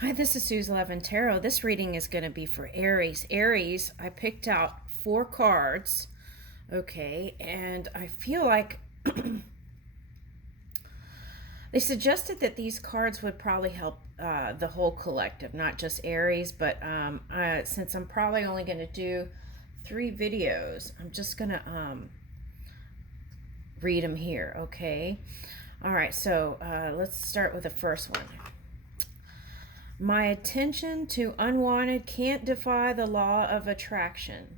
Hi, this is Suze 11 Tarot. This reading is going to be for Aries. Aries, I picked out 4 cards. Okay, and I feel like they suggested that these cards would probably help the whole collective, not just Aries, but since I'm probably only going to do 3 videos, I'm just going to read them here, okay? All right, so let's start with the first one. My attention to unwanted can't defy the law of attraction.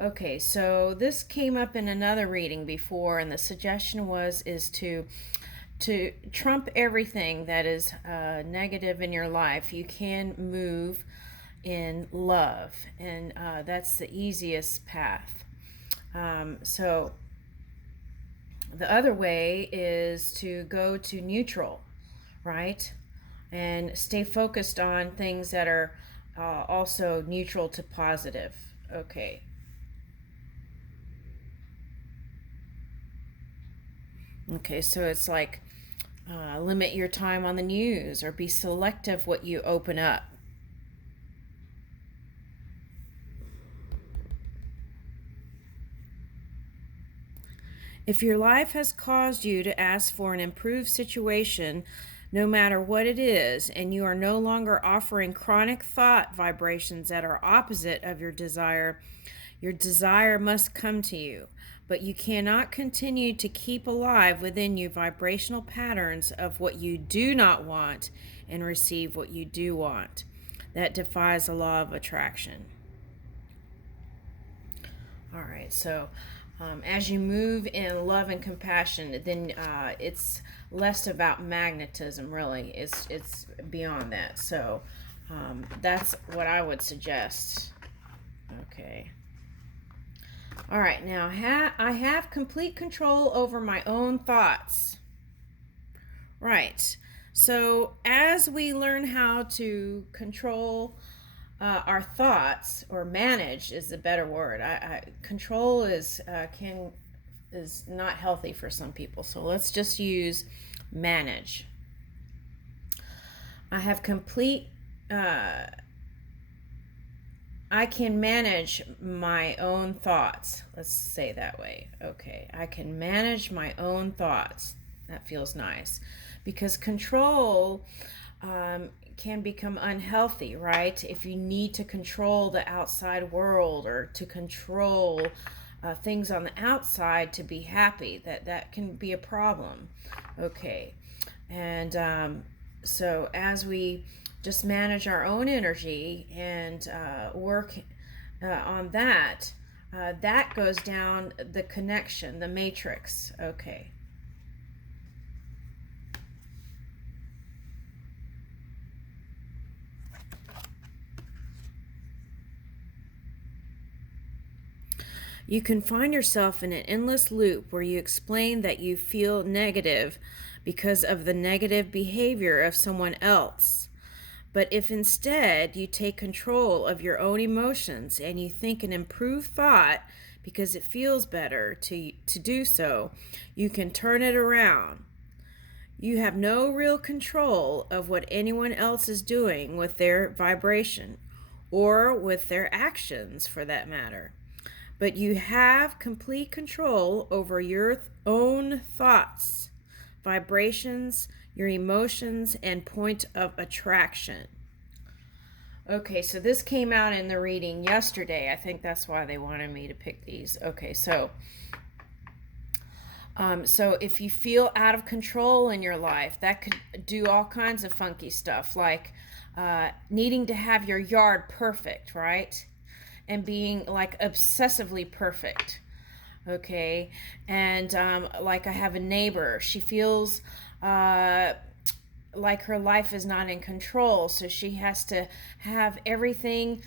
Okay, so this came up in another reading before, and the suggestion is to trump everything that is negative in your life. You can move in love, and that's the easiest path. So the other way is to go to neutral, right? And stay focused on things that are also neutral to positive. Okay. Okay, so it's like limit your time on the news or be selective what you open up. If your life has caused you to ask for an improved situation, no matter what it is, and you are no longer offering chronic thought vibrations that are opposite of your desire must come to you. But you cannot continue to keep alive within you vibrational patterns of what you do not want and receive what you do want. That defies the law of attraction. All right, so as you move in love and compassion, then it's less about magnetism, really. It's beyond that. So that's what I would suggest. Okay. All right, now I have complete control over my own thoughts. Right. So as we learn how to control our thoughts, or manage is the better word. Control is not healthy for some people. So let's just use manage. I have complete. I can manage my own thoughts. Let's say that way. Okay, I can manage my own thoughts. That feels nice, because control can become unhealthy, right? If you need to control the outside world or to control things on the outside to be happy, that can be a problem. Okay, and so as we just manage our own energy and work on that, that goes down the connection, the matrix. Okay. You can find yourself in an endless loop where you explain that you feel negative because of the negative behavior of someone else. But if instead you take control of your own emotions and you think an improved thought because it feels better to do so, you can turn it around. You have no real control of what anyone else is doing with their vibration or with their actions, for that matter. But you have complete control over your own thoughts, vibrations, your emotions, and point of attraction. Okay, so this came out in the reading yesterday. I think that's why they wanted me to pick these. Okay, so if you feel out of control in your life, that could do all kinds of funky stuff, like needing to have your yard perfect, right? And being like obsessively perfect. Okay, and like I have a neighbor, she feels like her life is not in control, so she has to have everything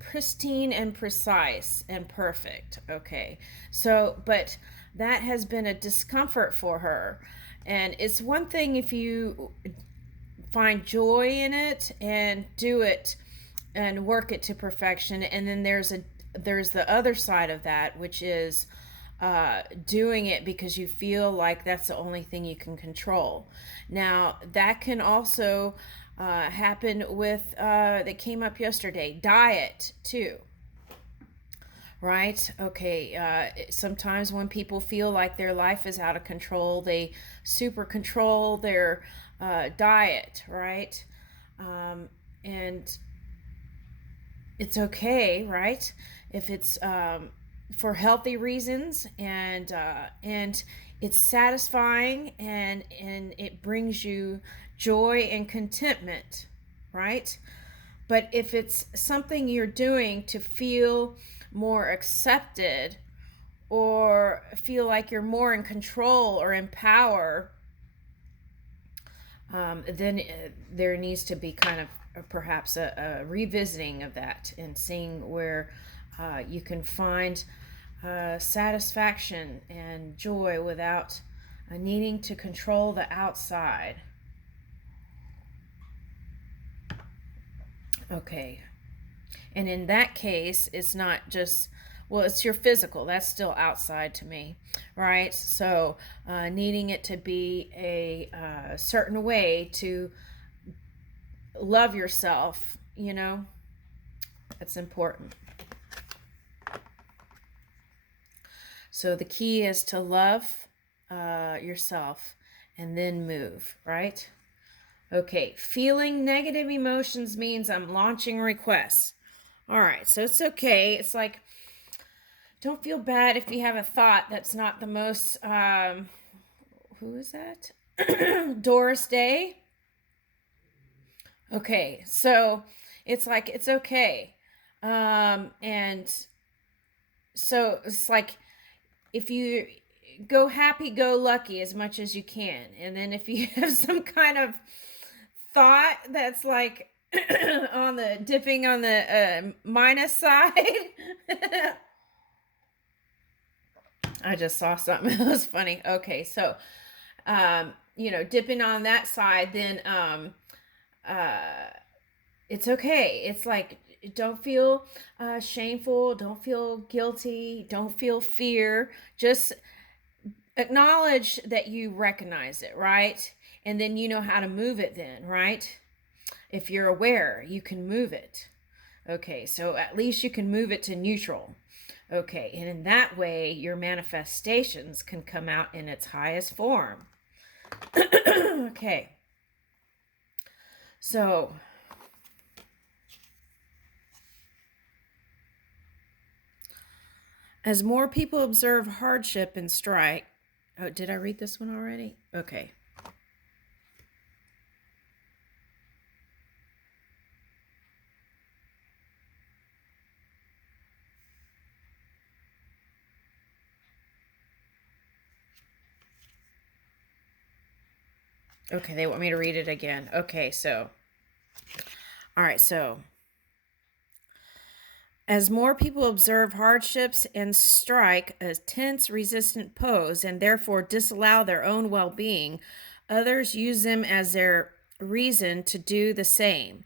pristine and precise and perfect. Okay, so but that has been a discomfort for her, and it's one thing if you find joy in it and do it and work it to perfection, and then there's the other side of that, which is doing it because you feel like that's the only thing you can control. Now that can also Happened with that came up yesterday. Diet too. Right? Okay. Sometimes when people feel like their life is out of control, they super control their diet, right? And it's okay, right? If it's for healthy reasons, and it's satisfying, and it brings you joy and contentment, right? But if it's something you're doing to feel more accepted or feel like you're more in control or in power, then there needs to be kind of perhaps a revisiting of that and seeing where you can find satisfaction and joy without needing to control the outside. Okay. And in that case, it's not just, well, it's your physical. That's still outside to me, right? So needing it to be a certain way to love yourself, that's important. So the key is to love yourself and then move, right? Okay, feeling negative emotions means I'm launching requests. All right, so it's okay. It's like, don't feel bad if you have a thought that's not the most, who is that? Doris Day. Okay, so it's like, it's okay. And so it's like, if you go happy go lucky as much as you can, and then if you have some kind of thought that's like on the dipping on the minus side. I just saw something that was funny. Okay, so dipping on that side, then it's okay. It's like, don't feel shameful, don't feel guilty, don't feel fear. Just acknowledge that you recognize it, right? And then you know how to move it then, right? If you're aware, you can move it. Okay, so at least you can move it to neutral. Okay, and in that way, your manifestations can come out in its highest form. Okay, so as more people observe hardship and strife. Oh, did I read this one already? Okay. Okay, they want me to read it again. Okay, so. All right, so. As more people observe hardships and strike a tense, resistant pose and therefore disallow their own well being, others use them as their reason to do the same.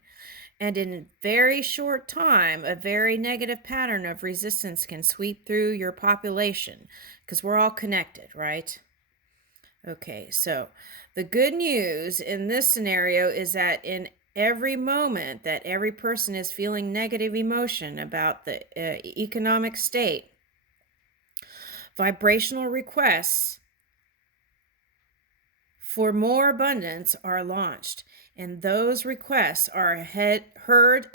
And in a very short time, a very negative pattern of resistance can sweep through your population because we're all connected, right? Okay, so the good news in this scenario is that in every moment that every person is feeling negative emotion about the economic state, vibrational requests for more abundance are launched, and those requests are heard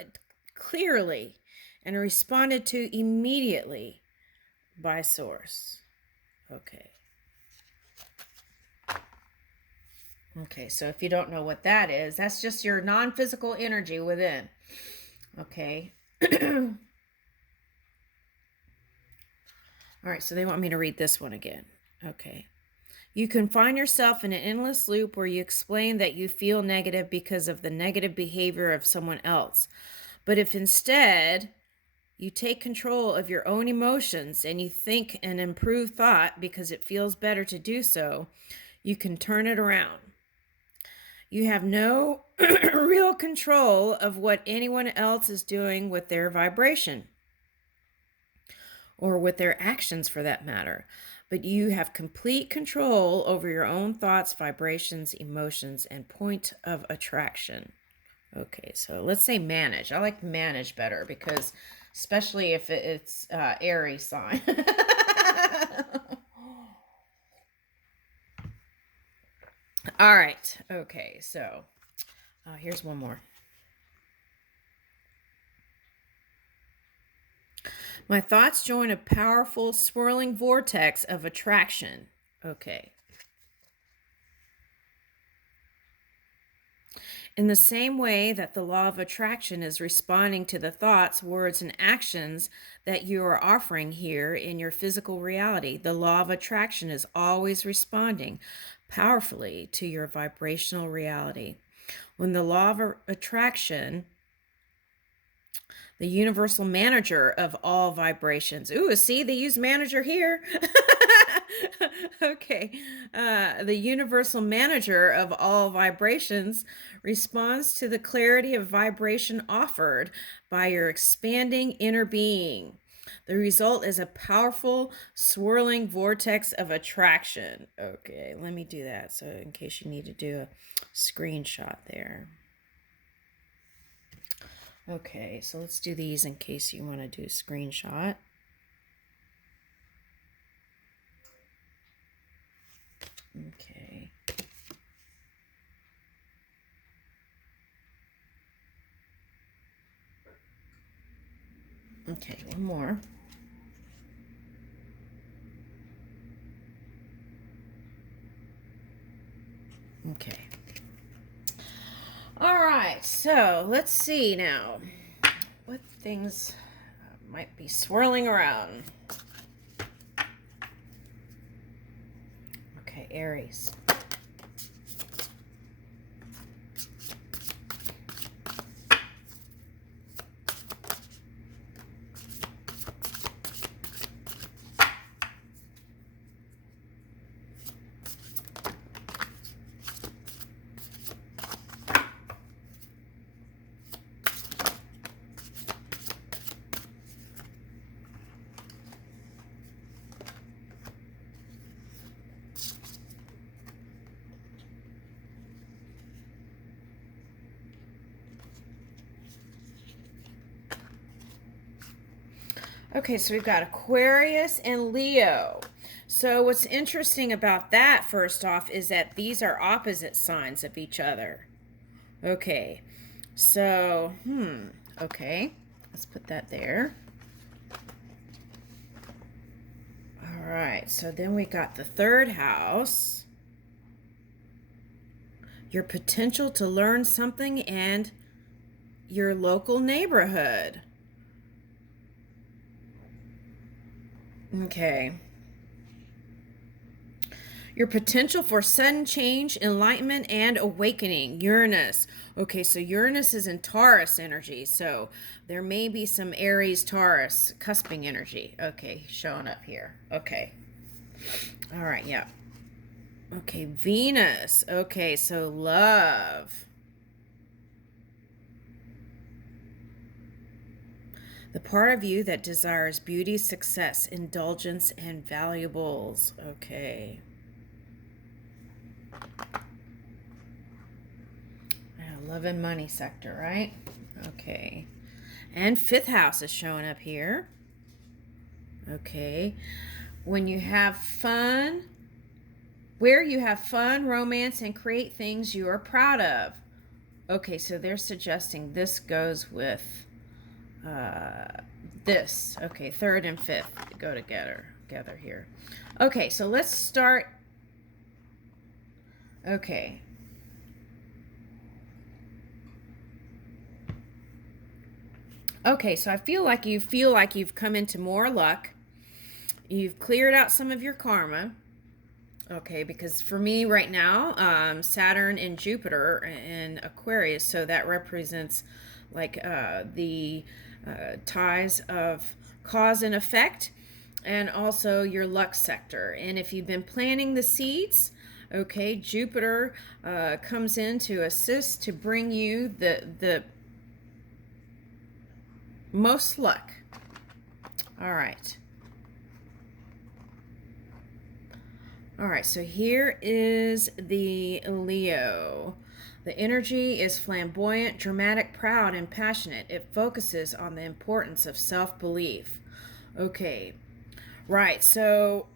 clearly and responded to immediately by source. Okay. Okay, so if you don't know what that is, that's just your non-physical energy within. Okay. All right, so they want me to read this one again. Okay. You can find yourself in an endless loop where you explain that you feel negative because of the negative behavior of someone else. But if instead you take control of your own emotions and you think an improved thought because it feels better to do so, you can turn it around. You have no real control of what anyone else is doing with their vibration or with their actions for that matter. But you have complete control over your own thoughts, vibrations, emotions, and point of attraction. Okay, so let's say manage. I like manage better because, especially if it's Aries sign. All right. Okay, so here's one more. My thoughts join a powerful swirling vortex of attraction. Okay. In the same way that the law of attraction is responding to the thoughts, words, and actions that you are offering here in your physical reality, the law of attraction is always responding powerfully to your vibrational reality. When the law of attraction, the universal manager of all vibrations. Ooh, see, they use manager here. Okay. The universal manager of all vibrations responds to the clarity of vibration offered by your expanding inner being. The result is a powerful swirling vortex of attraction. Okay, let me do that. So, in case you need to do a screenshot there. Okay, so let's do these in case you want to do a screenshot. Okay. Okay, one more. Okay. All right, so let's see now what things might be swirling around. Okay, Aries. Okay, so we've got Aquarius and Leo. So what's interesting about that, first off, is that these are opposite signs of each other. Okay, so, okay, let's put that there. All right, so then we got the third house. Your potential to learn something and your local neighborhood. Okay. Your potential for sudden change, enlightenment, and awakening. Uranus. Okay, so Uranus is in Taurus energy, so there may be some Aries Taurus cusping energy. Okay, showing up here. Okay. All right, yeah. Okay, Venus. Okay, so love. The part of you that desires beauty, success, indulgence, and valuables. Okay. Love and money sector, right? Okay. And fifth house is showing up here. Okay. When you have fun, where you have fun, romance, and create things you are proud of. Okay, so they're suggesting this goes with this. Okay, third and fifth go together here. Okay, so let's start. Okay. Okay, so I feel like you've come into more luck. You've cleared out some of your karma. Okay, because for me right now, Saturn and Jupiter in Aquarius, so that represents like the ties of cause and effect, and also your luck sector. And if you've been planting the seeds, okay, Jupiter comes in to assist to bring you the most luck. All right. All right, so here is the Leo. The energy is flamboyant, dramatic, proud, and passionate. It focuses on the importance of self-belief. Okay, right. So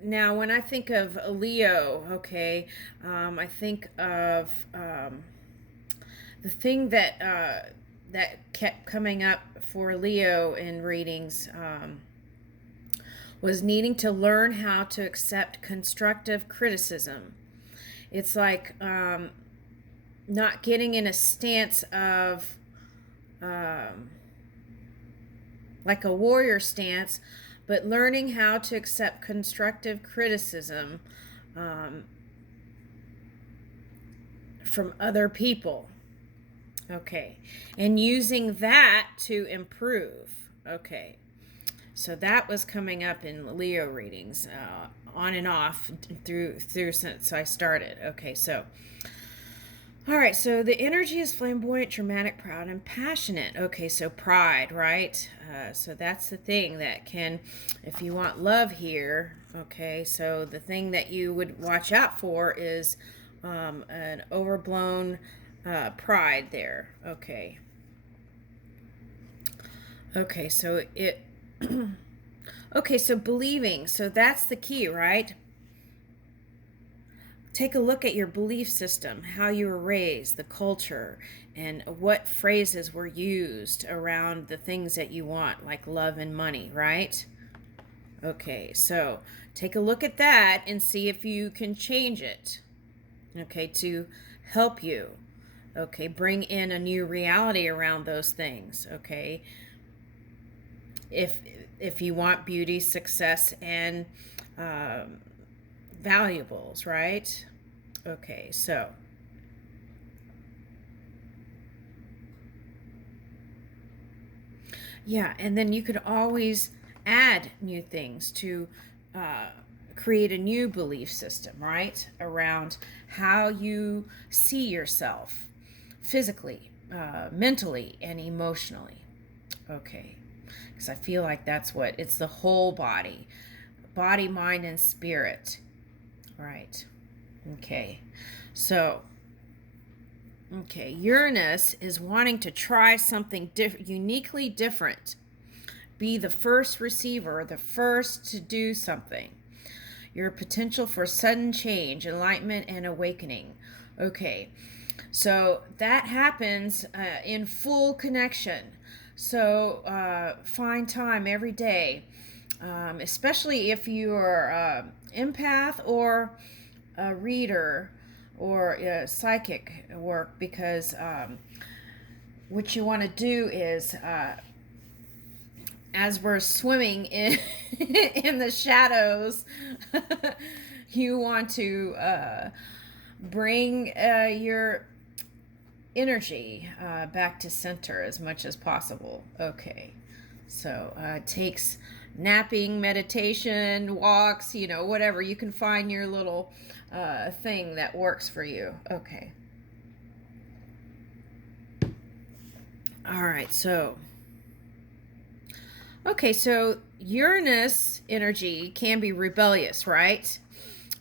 now when I think of a Leo, okay, I think of the thing that kept coming up for Leo in readings was needing to learn how to accept constructive criticism. It's like not getting in a stance of like a warrior stance, but learning how to accept constructive criticism from other people. Okay. And using that to improve. Okay. So that was coming up in Leo readings, on and off through since I started. Okay, so all right, so the energy is flamboyant, dramatic, proud, and passionate. Okay, so pride, right? So that's the thing that can, if you want love here, okay, so the thing that you would watch out for is an overblown pride there. Okay. Okay, so it, okay, so believing, so that's the key, right? Take a look at your belief system, how you were raised, the culture, and what phrases were used around the things that you want, like love and money, right? Okay, so take a look at that and see if you can change it, okay, to help you, okay, bring in a new reality around those things, okay? If if you want beauty, success, and valuables, right? Okay, so yeah, and then you could always add new things to uh, create a new belief system, right? Around how you see yourself physically, mentally, and emotionally. Okay, because I feel like that's what it's the whole body, mind, and spirit. Right. Okay, so okay, Uranus is wanting to try something uniquely different. Be the first receiver, the first to do something. Your potential for sudden change, enlightenment, and awakening. Okay, so that happens in full connection. So find time every day, especially if you are empath or a reader or psychic work, because what you want to do is as we're swimming in in the shadows, you want to bring your energy back to center as much as possible. Okay, so it takes napping, meditation, walks, whatever. You can find your little thing that works for you. Okay. All right, so okay, so Uranus energy can be rebellious, right?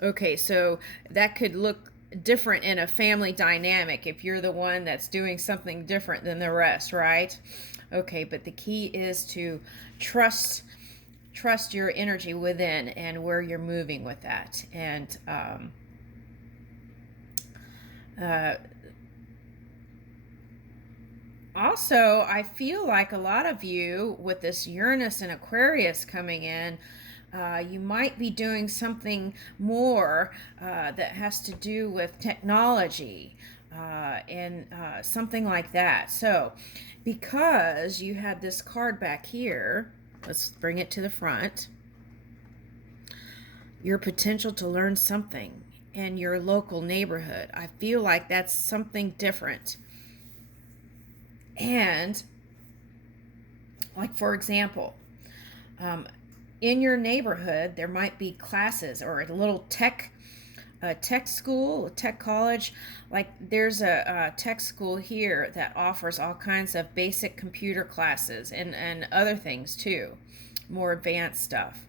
Okay, so that could look different in a family dynamic if you're the one that's doing something different than the rest, right? Okay, but the key is to trust your energy within and where you're moving with that. And uh, also, I feel like a lot of you with this Uranus and Aquarius coming in, you might be doing something more that has to do with technology and something like that. So, because you had this card back here, let's bring it to the front. Your potential to learn something in your local neighborhood. I feel like that's something different. And, like, for example, in your neighborhood, there might be classes or a little tech school, a tech college. Like there's a tech school here that offers all kinds of basic computer classes and other things too, more advanced stuff.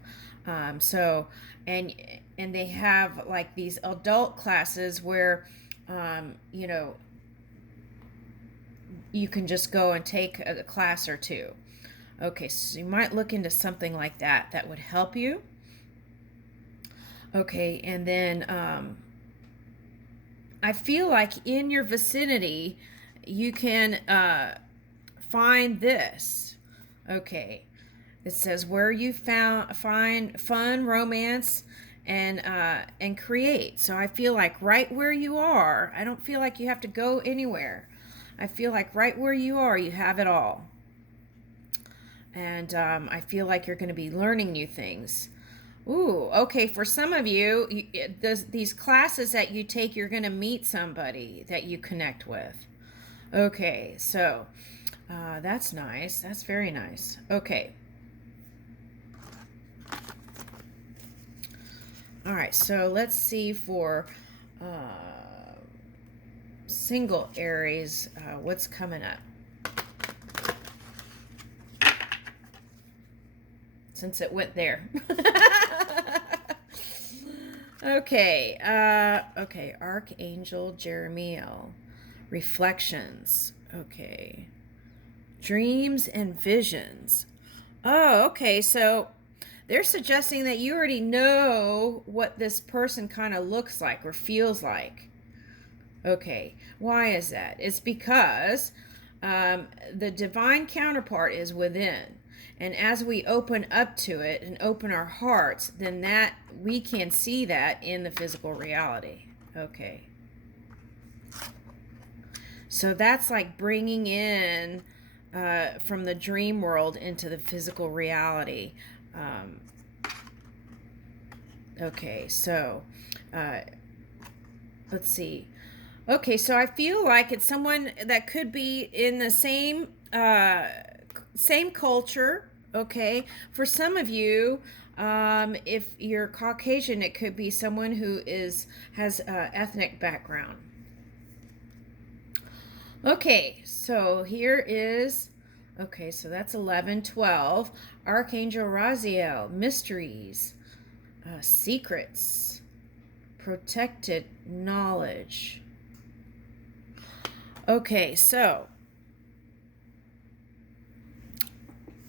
So and they have like these adult classes where, you know, you can just go and take a class or two. Okay, so you might look into something like that. That would help you. Okay, and then I feel like in your vicinity, you can find this. Okay, it says where you find fun, romance, and create. So I feel like right where you are, I don't feel like you have to go anywhere. I feel like right where you are, you have it all. And I feel like you're going to be learning new things. Ooh, okay. For some of you, these classes that you take, you're going to meet somebody that you connect with. Okay, so that's nice. That's very nice. Okay. All right, so let's see for single Aries, what's coming up. Since it went there. Okay, okay, Archangel Jeremiel. Reflections. Okay. Dreams and visions. Oh, okay, so they're suggesting that you already know what this person kind of looks like or feels like. Okay, why is that? It's because the divine counterpart is within. And as we open up to it and open our hearts, then that we can see that in the physical reality. Okay. So that's like bringing in from the dream world into the physical reality. Okay, so let's see. Okay, so I feel like it's someone that could be in the same culture. Okay, for some of you, if you're Caucasian, it could be someone who has ethnic background. Okay, so here is, okay, so that's 11, 12. Archangel Raziel, mysteries, secrets, protected knowledge. Okay, so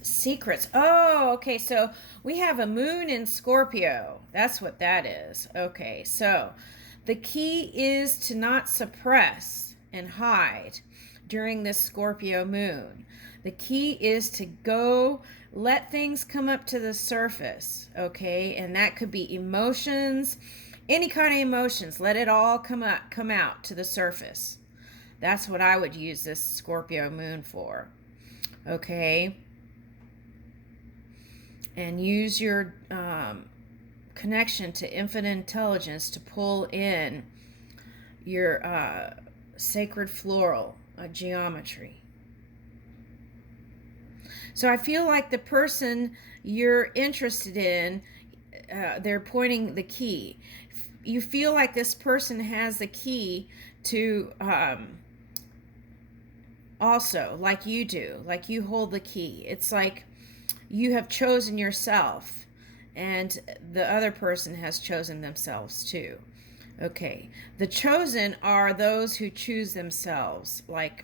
secrets. Oh, okay, so we have a moon in Scorpio. That's what that is. Okay, so the key is to not suppress and hide during this Scorpio moon. The key is to go let things come up to the surface, okay? And that could be emotions, any kind of emotions. Let it all come out to the surface. That's what I would use this Scorpio moon for. Okay? And use your connection to infinite intelligence to pull in your sacred floral geometry. So I feel like the person you're interested in, they're pointing the key. You feel like this person has the key to also, like you do, like you hold the key. It's like you have chosen yourself and the other person has chosen themselves too. Okay, the chosen are those who choose themselves, like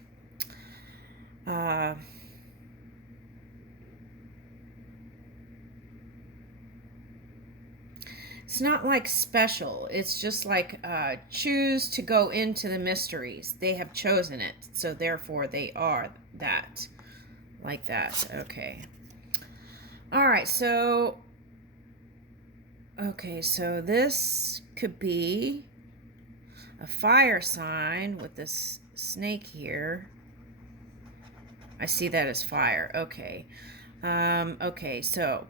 it's not like special, it's just like choose to go into the mysteries. They have chosen it, so therefore they are that, like that. Okay. All right, so okay, so this could be a fire sign with this snake here. I see that as fire. Okay. Okay, so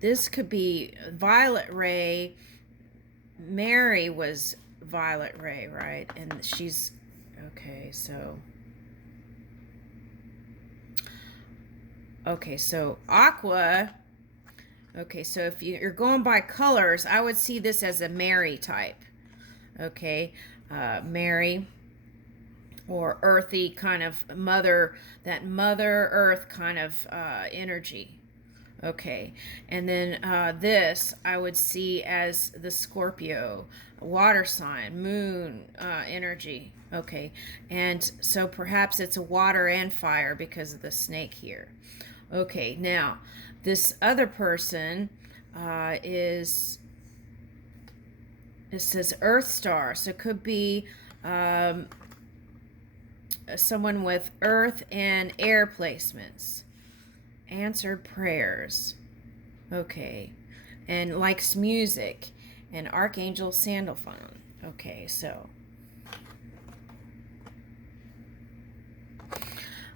this could be Violet Ray. Mary was Violet Ray, right? And she's okay, so okay, so aqua. Okay, so if you're going by colors, I would see this as a Mary type. Okay, Mary or earthy kind of mother, that Mother Earth kind of energy. Okay, and then this I would see as the Scorpio, water sign, moon energy. Okay, and so perhaps it's a water and fire because of the snake here. Okay, now this other person is, it says Earth star, so it could be um, someone with earth and air placements. Answered prayers. Okay. And likes music. And Archangel Sandalphon. Okay, so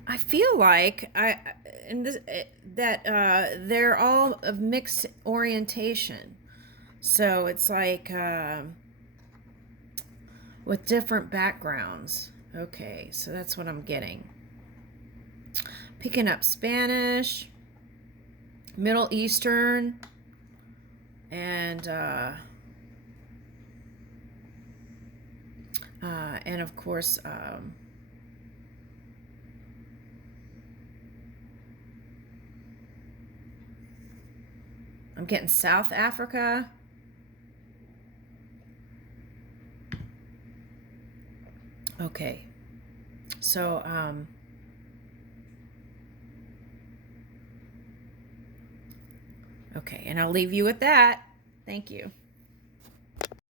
I feel like that they're all of mixed orientation. So it's like with different backgrounds. Okay, so that's what I'm getting. Picking up Spanish, Middle Eastern, and of course, I'm getting South Africa. Okay, so okay, and I'll leave you with that. Thank you.